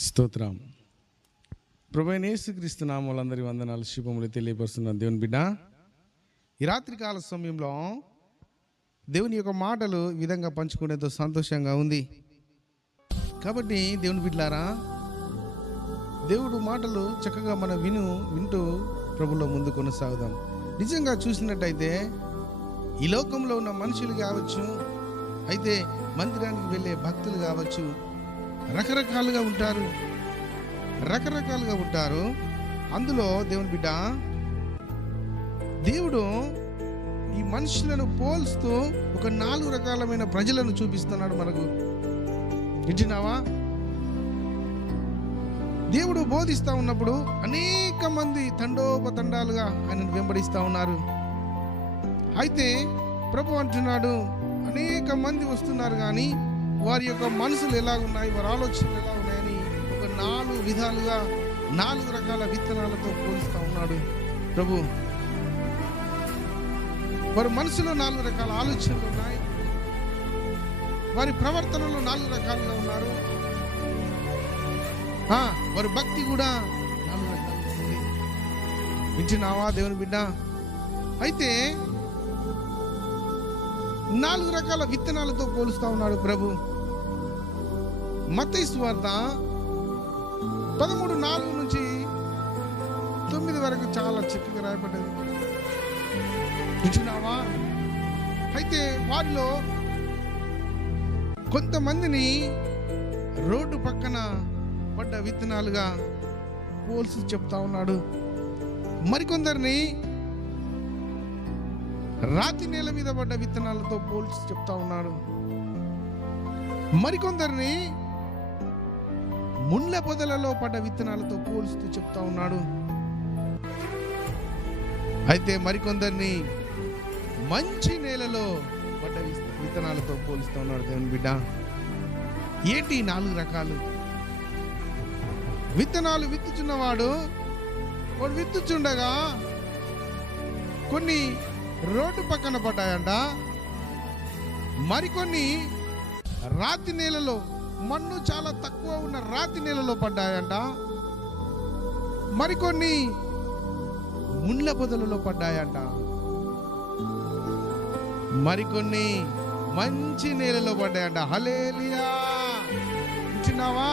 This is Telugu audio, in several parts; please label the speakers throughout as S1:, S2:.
S1: స్తోత్రం. ప్రభు యేసుక్రీస్తు నామాలందరి వందనాలు శుభములు తెలియపరుస్తున్న దేవుని బిడ్డ. ఈ రాత్రికాల సమయంలో దేవుని యొక్క మాటలు ఈ విధంగా పంచుకునేంతో సంతోషంగా ఉంది. కాబట్టి దేవుని బిడ్డారా దేవుడు మాటలు చక్కగా మనం విను వింటూ ప్రభులో ముందు కొనసాగుదాం. నిజంగా చూసినట్టయితే ఈ లోకంలో ఉన్న మనుషులు కావచ్చు అయితే మందిరానికి వెళ్ళే భక్తులు కావచ్చు రకరకాలుగా ఉంటారు. రకరకాలుగా ఉంటారు. అందులో దేవుని బిడ్డ దేవుడు ఈ మనుషులను పోల్స్తూ ఒక నాలుగు రకాలమైన ప్రజలను చూపిస్తున్నాడు మనకు. వింటున్నావా? దేవుడు బోధిస్తూ ఉన్నప్పుడు అనేక మంది తండోపతండాలుగా ఆయనను వెంబడిస్తా ఉన్నారు. అయితే ప్రభు అంటున్నాడు అనేక మంది వస్తున్నారు కానీ వారి యొక్క మనసులు ఎలా ఉన్నాయి వారి ఆలోచనలు ఎలా ఉన్నాయని ఒక నాలుగు విధాలుగా నాలుగు రకాల విత్తనాలతో పోలుస్తా ఉన్నాడు ప్రభు. వారి మనసులో నాలుగు రకాల ఆలోచనలు ఉన్నాయి. వారి ప్రవర్తనలో నాలుగు రకాలుగా ఉన్నారు. వారి భక్తి కూడా నాలుగు రకాలుగా ఉంది. వింటున్నావా దేవుని బిడ్డ? అయితే నాలుగు రకాల విత్తనాలతో పోలుస్తా ఉన్నాడు ప్రభు. మత్తయి వార్త పదమూడు నాలుగు నుంచి తొమ్మిది వరకు చాలా చక్కగా రాయబడ్డది. వింటున్నావా? అయితే వారిలో కొంతమందిని రోడ్డు పక్కన పడ్డ విత్తనాలుగా పోల్సి చెప్తా ఉన్నాడు. మరికొందరిని రాతి నేల మీద పడ్డ విత్తనాలతో పోల్చి చెప్తా ఉన్నాడు. మరికొందరిని ముళ్ళ పొదలలో పడ్డ విత్తనాలతో పోలుస్తూ చెప్తా ఉన్నాడు. అయితే మరికొందరిని మంచి నేలలో పడ్డ విత్తనాలతో పోలుస్తూ ఉన్నాడు దేవుని బిడ్డ. ఏంటి నాలుగు రకాలు? విత్తనాలు విత్తుచున్నవాడు వాడు విత్తుచుండగా కొన్ని రోడ్డు పక్కన పడ్డాయంట. మరికొన్ని రాతి నేలలో మన్ను చాలా తక్కువ ఉన్న రాతి నేలలో పడ్డాయంట. మరికొన్ని ముళ్ళ పొదలలో పడ్డాయంట. మరికొన్ని మంచి నేలలో పడ్డాయంట. హలేలియా వింటున్నావా?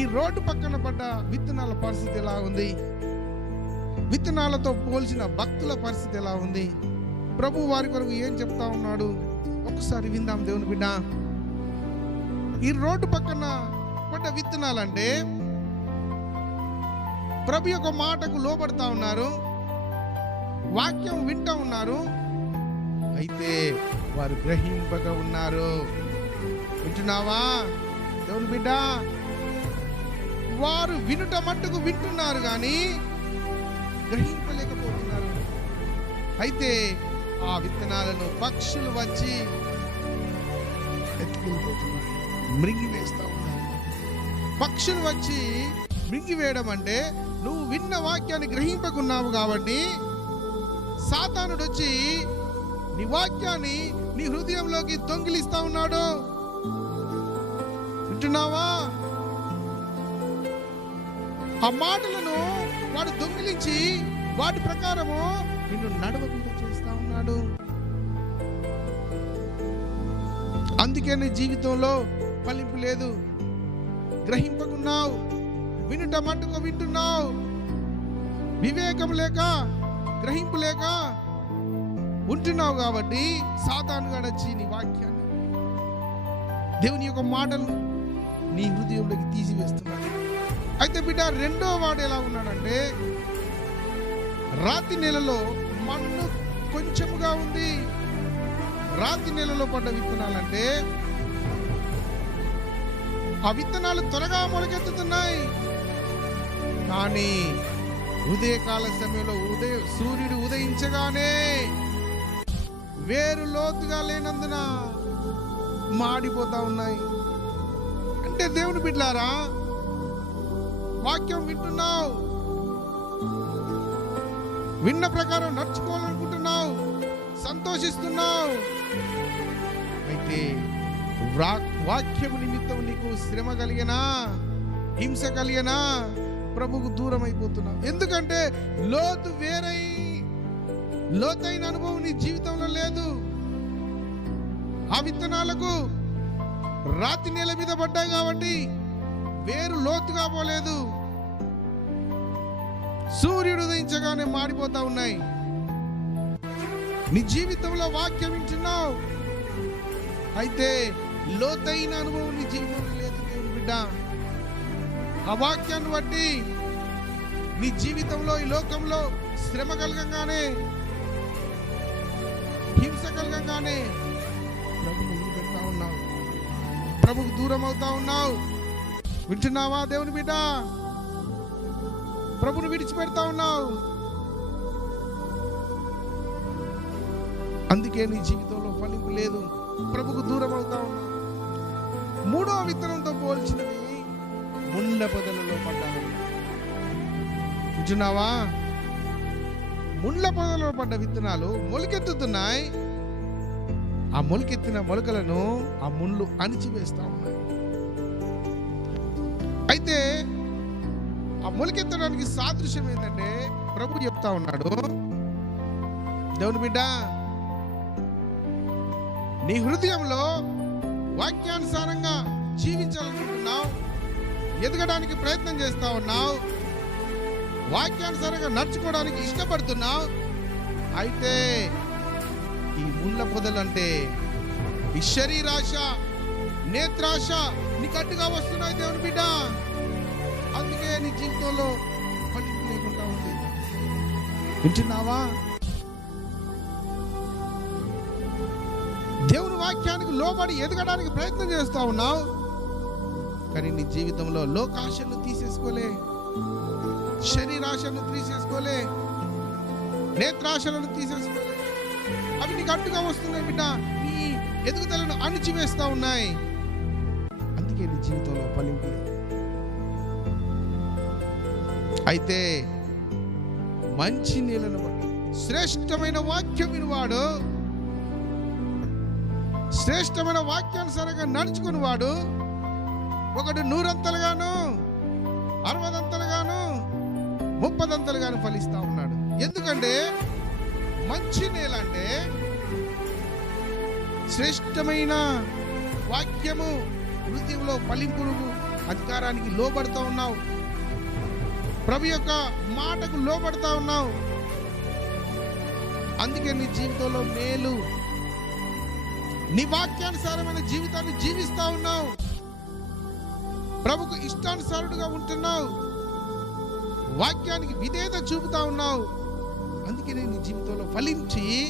S1: ఈ రోడ్డు పక్కన పడ్డ విత్తనాల పరిస్థితి ఎలా ఉంది? విత్తనాలతో పోల్చిన భక్తుల పరిస్థితి ఎలా ఉంది? ప్రభు వారి కొరకు ఏం చెప్తా ఉన్నాడు? ఒకసారి విందాం దేవుని బిడ్డ. ఈ రోడ్డు పక్కన పడ్డ విత్తనాలంటే ప్రభు యొక్క మాటకు లోబడతా ఉన్నారు వాక్యం వింటా ఉన్నారు. అయితే వారు గ్రహింపక ఉన్నారు. వింటున్నావా? దేవుని బిడ్డ వారు వినుట మట్టుకు వింటున్నారు కానీ గ్రహింపలేకపోతున్నారు. అయితే ఆ విత్తనాలను పక్షులు వచ్చి ఎత్తుకెళ్ళిపోతున్నాయి మృంగి ఉన్నాయి పక్షులు వచ్చి మృంగివేయడం అంటే నువ్వు విన్న వాక్యాన్ని గ్రహింపకున్నావు కాబట్టి సాతానుడు వచ్చి నీ వాక్యాన్ని నీ హృదయంలోకి దొంగిలిస్తా ఉన్నాడు. వింటున్నావా? ఆ మాటలను వాడు దొంగిలించి వాటి ప్రకారము నిన్ను నడవకుండా చేస్తా ఉన్నాడు అందుకే నీ జీవితంలో ఫలింపు లేదు. గ్రహింపకున్నావు. వినుట మట్టుకు వింటున్నావు. వివేకం లేక గ్రహింపు లేక ఉంటున్నావు కాబట్టి సాతాను గడచి నీ వాక్యాన్ని దేవుని యొక్క మాటలు నీ హృదయంలోకి తీసివేస్తున్నాడు. అయితే బిడ్డ రెండో వాడు ఎలా ఉన్నాడంటే రాతి నెలలో మన్ను కొంచెముగా ఉంది రాతి నెలలో పడ్డ విత్తనాలంటే ఆ విత్తనాలు త్వరగా మొలకెత్తుతున్నాయి. కానీ ఉదయకాల సమయంలో ఉదయ సూర్యుడు ఉదయించగానే వేరు లోతుగా లేనందున మాడిపోతా ఉన్నాయి. అంటే దేవుని బిడ్లారా వాక్యం వింటున్నావు. విన్న ప్రకారం నడుచుకోవాలని సంతోషిస్తున్నావు. అయితే వాక్ వాక్యము నిమిత్తం నీకు శ్రమ కలిగినా హింస కలిగినా ప్రభుకు దూరం అయిపోతున్నావు ఎందుకంటే లోతు వేరై లోతైన అనుభవం నీ జీవితంలో లేదు. ఆ విత్తనాలకు రాతి నేల మీద పడ్డాయి కాబట్టి వేరు లోతుగా పోలేదు. సూర్యుడు ఉదయించగానే మాడిపోతా ఉన్నాయి. నీ జీవితంలో వాక్యం వింటున్నావు. అయితే లోతైన అనుభవం నీ జీవితంలో లేదు దేవుని బిడ్డ. ఆ వాక్యాన్ని బట్టి నీ జీవితంలో ఈ లోకంలో శ్రమ కలగంగానే హింస కలగంగానే ప్రభుని వదిలిపెడతా ఉన్నావు. ప్రభుకు దూరం అవుతా ఉన్నావు. వింటున్నావా దేవుని బిడ్డ? ప్రభుని విడిచిపెడతా ఉన్నావు. అందుకే నీ జీవితంలో ఫలింపు లేదు. ప్రభుకు దూరం అవుతా ఉన్నావు మూడో విత్తనంతో పోల్చినవి ముళ్ళ పొదలలో పడ్డావు వింటున్నావా ముళ్ళ పొదలలో పడ్డ విత్తనాలు మొలకెత్తుతున్నాయి. ఆ మొలకెత్తిన మొలకలను ఆ ముళ్ళు అణిచివేస్తా ఉన్నాయి. అయితే ఆ మొలకెత్తడానికి సాదృశ్యం ఏంటంటే ప్రభు చెప్తా ఉన్నాడు. దేవుని బిడ్డ నీ హృదయంలో వాక్యానుసారంగా జీవించాలనుకుంటున్నావు ఎదగడానికి ప్రయత్నం చేస్తా ఉన్నావు వాక్యానుసారంగా నడుచుకోవడానికి ఇష్టపడుతున్నావు అయితే ఈ ముళ్ళ పొదలు అంటే ఈ శరీరాశ నేత్రాశ నీకు అడ్డుగా వస్తున్నాయి దేవుని బిడ్డ. అందుకే నీ జీవితంలో ఫలితం లేకుండా ఉంది. వింటున్నావా? దేవుని వాక్యానికి లోబడి ఎదగడానికి ప్రయత్నం చేస్తూ ఉన్నావు. కానీ నీ జీవితంలో లోకాశను తీసేసుకోలే. శరీరాశను తీసేసుకోలే. నేత్రాశలను తీసేసుకోలే అవి నీకు అడ్డుగా వస్తున్నాయి బిడ్డ. నీ ఎదుగుదలను అణిచివేస్తూ ఉన్నాయి. అందుకే నీ జీవితంలో ఫలింపు అయితే మంచి నీళ్ళను బట్టి శ్రేష్టమైన వాక్యం వినివాడు. శ్రేష్టమైన వాక్యానుసారంగా నడుచుకుని వాడు ఒకడు నూరంతలుగాను అరవదంతలుగాను ముప్పదంతలుగాను ఫలిస్తూ ఉన్నాడు. ఎందుకంటే మంచి నేల అంటే శ్రేష్టమైన వాక్యము హృదయంలో ఫలింపులు అధికారానికి లోబడుతూ ఉన్నావు. ప్రభు యొక్క మాటకు లోబడుతూ ఉన్నావు. అందుకే నీ జీవితంలో మేలు నీ వాక్యానుసారమైన జీవితాన్ని జీవిస్తా ఉన్నావు. ప్రభుకు ఇష్టానుసారుడుగా ఉంటున్నావు. వాక్యానికి విధేయత చూపుతా ఉన్నావు. అందుకే నేను నీ జీవితంలో ఫలించి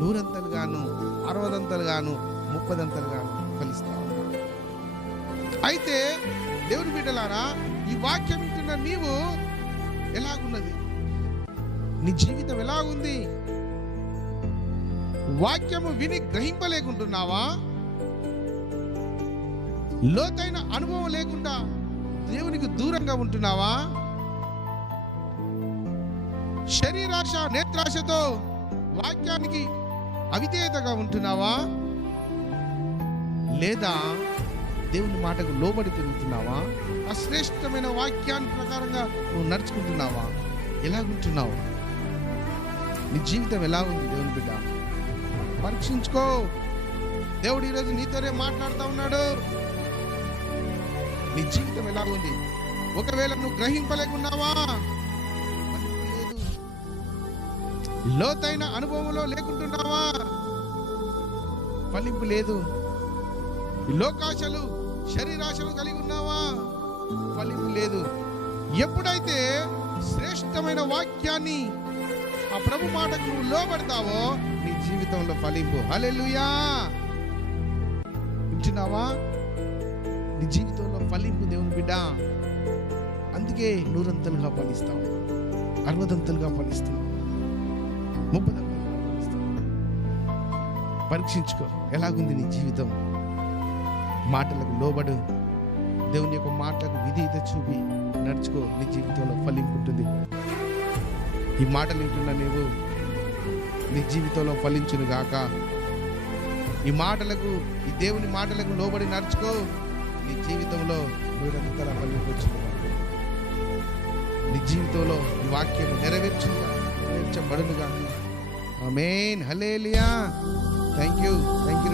S1: నూరంతలుగాను అరవదంతలుగాను ముప్పదంతలుగాను ఫలిస్తా ఫలిస్తాను అయితే దేవుని బిడ్డలారా ఈ వాక్యం వింటున్న నీవు ఎలాగున్నది? నీ జీవితం ఎలాగుంది? వాక్యము విని గ్రహింపలేకుంటున్నావా? లోతైన అనుభవం లేకుండా దేవునికి దూరంగా ఉంటున్నావా? శరీరాశ నేత్రాశతో వాక్యానికి అవిధేయతగా ఉంటున్నావా? లేదా దేవుని మాటకు లోబడి తిరుగుతున్నావా? ఆ శ్రేష్టమైన వాక్యాన్ని ప్రకారంగా నువ్వు నడుచుకుంటున్నావా? ఎలాగుంటున్నావు? నీ జీవితం ఎలా ఉంది దేవుని బిడ్డ? పరీక్షించుకో. దేవుడు ఈరోజు నీతోనే మాట్లాడుతూ ఉన్నాడు. నీ జీవితం ఎలా ఉంది? ఒకవేళ నువ్వు గ్రహింపలేకున్నావా? లేదు. లోతైన అనుభవంలో లేకుంటున్నావా? ఫలింపు లేదు. లోకాశలు శరీరాశలు కలిగి ఉన్నావా? ఫలింపు లేదు. ఎప్పుడైతే శ్రేష్టమైన వాక్యాన్ని ఆ ప్రభు మాటకు నువ్వు లోబడతావో నీ జీవితంలో ఫలింపు. హలెలుయా వింటున్నావా? నీ జీవితంలో ఫలింపు దేవుని బిడ్డ. అందుకే నూరంతలుగా ఫలిస్తావు అరవదంతలుగా ఫలిస్తావు ముప్పదంతలుగా ఫలిస్తావు పరీక్షించుకో. ఎలాగుంది నీ జీవితం? మాటలకు లోబడు. దేవుని యొక్క మాటలకు విధేయత చూపి నడుచుకో. నీ జీవితంలో ఫలింపు ఉంటుంది. ఈ మాటలు వింటున్న నీవు నీ జీవితంలో ఫలించును గాక. ఈ మాటలకు ఈ దేవుని మాటలకు లోబడి నడుచుకో. నీ జీవితంలో వీడంతలా పలికొచ్చింది నీ జీవితంలో ఈ వాక్యం నెరవేర్చుగా నెరవేర్చబడునుగా amen. Hallelujah thank you thank you